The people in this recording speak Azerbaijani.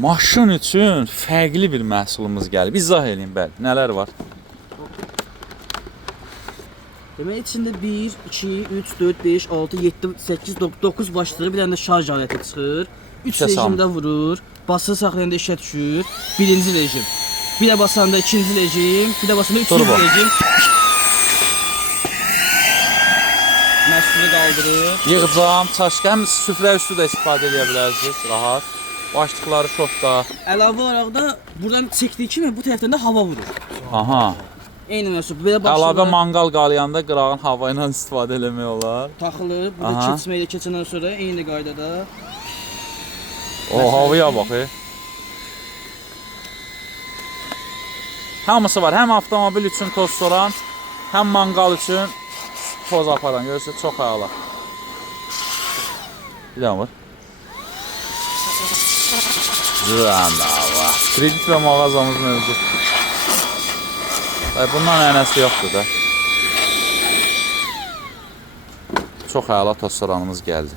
Maşın üçün fərqli bir məhsulumuz gəlib. İzah edin, bəli. Nələr var? Demək içində 1, 2, 3, 4, 5, 6, 7, 8, 9 başlığı, bir dənə də şarj aləti çıxır. 3 rejimdə vurur. Basılı saxlayanda işə düşür. Birinci rejim. Bir də basanda ikinci rejim. Bir də basanda üçüncü rejim. Məhsulu qaldırır. Yığcam, çaşqa, həm süfrə üstü də istifadə edə bilərsiniz, rahat. Başlıqları şotda. Əlavə olaraq da buradan çəkdiyi kimi bu tərəfdən də hava vurur. Aha. Eyni məhsul. Belə başlıqlar Əlavə manqal qalayanda qırağın hava ilə istifadə eləmək olar. taxılır. Burada keçməyə keçəndən sonra eyni qaydada. O, havaya bax. Hamısı var. Həm avtomobil üçün toz soran, həm manqal üçün toz aparan. Görürsünüz, çox əla. Bir dənə var. Zırandava. Kredit və mağazamız mövcud. Bundan ənəsi yoxdur da. Çox əla toz soranımız gəldi.